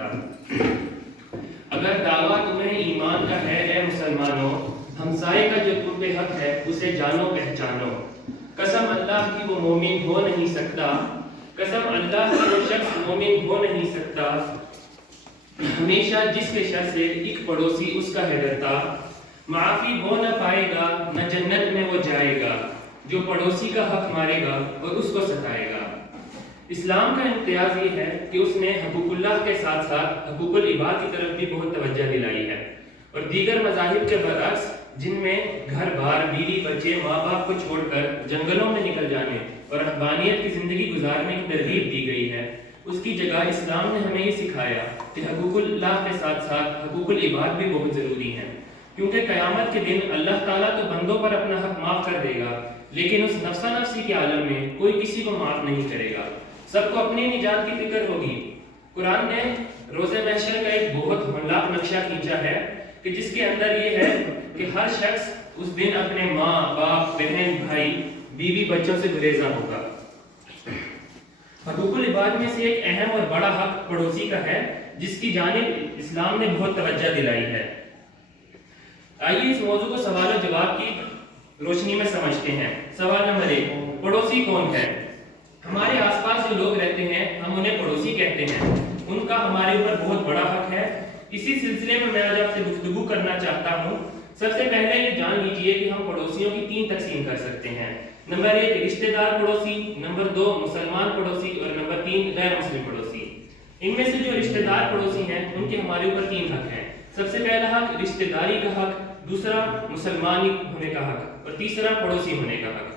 کرتا۔ اگر دعویٰ تمہیں ایمان کا ہے اے مسلمانوں، ہمسائے کا جو تم پہ حق ہے اسے جانو پہچانو۔ قسم اللہ کی وہ مومن ہو نہیں سکتا، قسم اللہ کی وہ شخص مومن ہو نہیں سکتا ہمیشہ جس کے شر سے ایک پڑوسی اس کا ہے ڈرتا۔ معافی وہ نہ پائے گا نہ جنت میں وہ جائے گا، جو پڑوسی کا حق مارے گا اور اس کو ستائے گا۔ اسلام کا امتیاز یہ ہے کہ اس نے حقوق اللہ کے ساتھ ساتھ حقوق العباد کی طرف بھی بہت توجہ دلائی ہے، اور دیگر مذاہب کے برعکس جن میں گھر بار بیوی بچے ماں باپ کو چھوڑ کر جنگلوں میں نکل جانے اور رہبانیت کی زندگی گزارنے کی ترغیب دی گئی ہے، اس کی جگہ اسلام نے ہمیں یہ سکھایا کہ حقوق اللہ کے ساتھ ساتھ حقوق العباد بھی بہت ضروری ہیں، کیونکہ قیامت کے دن اللہ تعالیٰ تو بندوں پر اپنا حق معاف کر دے گا، لیکن اس نفسا نفسی کے عالم میں کوئی کسی کو معاف نہیں کرے گا، سب کو اپنی نجات کی فکر ہوگی۔ قرآن نے روز محشر کا ایک بہت ہولناک نقشہ کھینچا ہے کہ جس کے اندر یہ ہے کہ ہر شخص اس دن اپنے ماں باپ بہن بھائی بیوی بچوں سے گریزاں ہوگا۔ حقوق العباد میں سے ایک اہم اور بڑا حق پڑوسی کا ہے، جس کی جانب اسلام نے بہت توجہ دلائی ہے۔ آئیے اس موضوع کو سوال و جواب کی روشنی میں سمجھتے ہیں۔ سوال نمبر 1، پڑوسی کون ہے؟ ہمارے آس پاس جو لوگ رہتے ہیں ہم انہیں پڑوسی کہتے ہیں، ان کا ہمارے اوپر بہت بڑا حق ہے۔ اسی سلسلے میں آج آپ سے گفتگو کرنا چاہتا ہوں۔ سب سے پہلے یہ جان لیجئے کہ ہم پڑوسیوں کی 3 تقسیم کر سکتے ہیں۔ نمبر 1 رشتہ دار پڑوسی، نمبر 2 مسلمان پڑوسی، اور نمبر 3 غیر مسلم پڑوسی۔ ان میں سے جو رشتہ دار پڑوسی ہیں ان کے ہمارے اوپر 3 حق ہیں۔ سب سے پہلا حق رشتہ داری کا حق، دوسرا مسلمان ہونے کا حق، اور تیسرا پڑوسی ہونے کا حق۔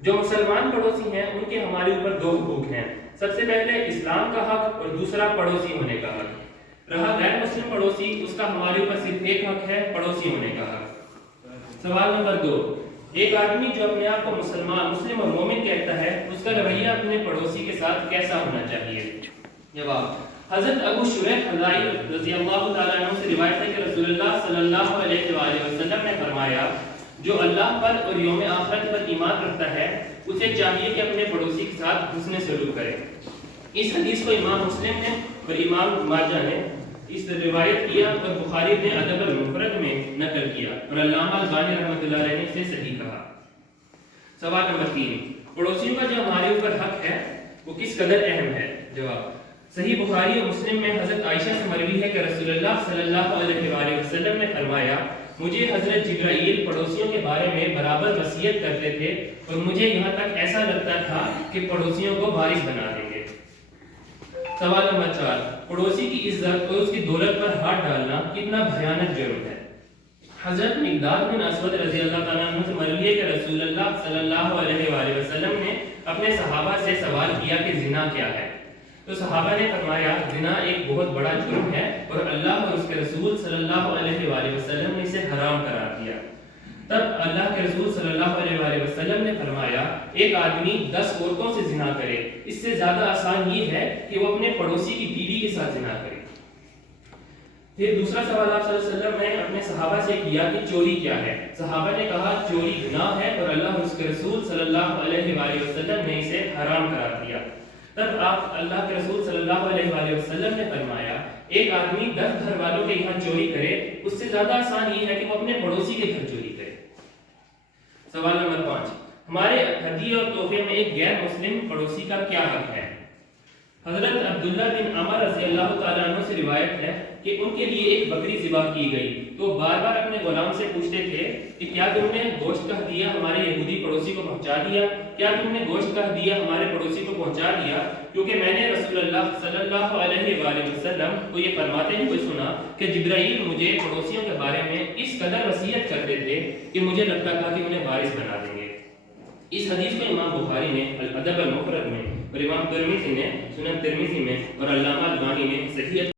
جو مسلمان پڑوسی ہیں ان کے ہمارے اوپر 2 حقوق ہیں۔ سب سے پہلے اسلام کا حق اور دوسرا پڑوسی ہونے کا حق۔ رہا غیر مسلم پڑوسی، اس کا ہمارے اوپر صرف ایک حق ہے، پڑوسی ہونے کا حق۔ سوال نمبر 2، ایک آدمی جو اپنے آپ کو مسلم اور مومن کہتا ہے، اس کا رویہ اپنے پڑوسی کے ساتھ کیسا ہونا چاہیے؟ جواب، حضرت ابو شریح خزائی رضی اللہ تعالیٰ عنہ سے روایت ہے کہ رسول اللہ صلی اللہ علیہ وآلہ وسلم نے فرمایا، جو اللہ پر اور یوم آخرت پر ایمان رکھتا ہے اسے چاہیے کہ اپنے پڑوسی کے ساتھ حسن سلوک کرے۔ اس حدیث کو امام مسلم نے اور امام ماجہ نے اس روایت کیا اور بخاری نے ادب المفرد میں نقل کیا، اور علامہ البانی رحمۃ اللہ علیہ نے اسے صحیح کہا۔ سوال نمبر 3، پڑوسیوں کا جو ہمارے اوپر حق ہے وہ کس قدر اہم ہے؟ جواب، صحیح بخاری اور مسلم میں حضرت عائشہ سے مروی ہے کہ رسول اللہ صلی اللہ علیہ وآلہ وسلم نے فرمایا، مجھے حضرت جبرائیل پڑوسیوں کے بارے میں برابر وصیت کرتے تھے اور مجھے یہاں تک ایسا لگتا تھا کہ پڑوسیوں کو وارث بنا دیں گے۔ سوال نمبر 4، پڑوسی کی عزت اور اس کی دولت پر ہاتھ ڈالنا کتنا بھیانک جرم ہے؟ حضرت مقداد بن اسود رضی اللہ تعالیٰ عنہ سے مروی ہے کہ رسول اللہ صلی اللہ علیہ وآلہ وسلم نے اپنے صحابہ سے سوال کیا کہ زنا کیا ہے، تو صحابہ نے فرمایا زنا ایک بہت بڑا جرم ہے اور اللہ اور اس کے رسول صلی اللہ علیہ وآلہ وسلم نے اسے حرام قرار دیا۔ تب اللہ کے رسول صلی اللہ علیہ وآلہ وسلم نے فرمایا، ایک آدمی 10 عورتوں سے زنا کرے، اس سے زیادہ آسان یہ ہے کہ وہ اپنے پڑوسی کی بیوی کے ساتھ زنا کرے۔ پھر دوسرا سوال آپ صلی اللہ علیہ وسلم نے اپنے صحابہ سے کیا کہ چوری کیا ہے؟ صحابہ نے کہا چوری گناہ ہے اور اللہ اور اس کے رسول صلی اللہ علیہ وآلہ وسلم نے اسے حرام قرار دیا۔ تب آپ اللہ کے رسول صلی اللہ علیہ وآلہ وسلم نے فرمایا، ایک آدمی 10 گھر والوں کے یہاں چوری کرے، اس سے زیادہ آسان یہ ہے کہ وہ اپنے پڑوسی کے گھر چوری کرے۔ سوال نمبر 5، ہمارے ہدیے اور تحفے میں ایک غیر مسلم پڑوسی کا کیا حق ہے؟ حضرت عبداللہ بن عمر رضی اللہ تعالیٰ عنہ سے روایت ہے کہ ان کے لیے ایک بکری ذبح کی گئی تو بار بار اپنے غلام سے پوچھتے تھے کہ کیا تم نے گوشت کا ہدیہ ہمارے یہودی پڑوسی کو پہنچا دیا؟ کیا تم نے گوشت کا ہدیہ ہمارے پڑوسی کو پہنچا دیا؟ کیونکہ میں نے رسول اللہ صلی اللہ علیہ وآلہ وسلم کو یہ فرماتے ہوئے سنا کہ جبرائیل مجھے پڑوسیوں کے بارے میں اس قدر وصیت کرتے تھے کہ مجھے لگتا تھا کہ انہیں وارث بنا دیں گے۔ اس حدیث کو امام بخاری نے الادب المفرد میں اور امام ترمذی نے سنن ترمذی میں اور علامہ البانی نے صحیح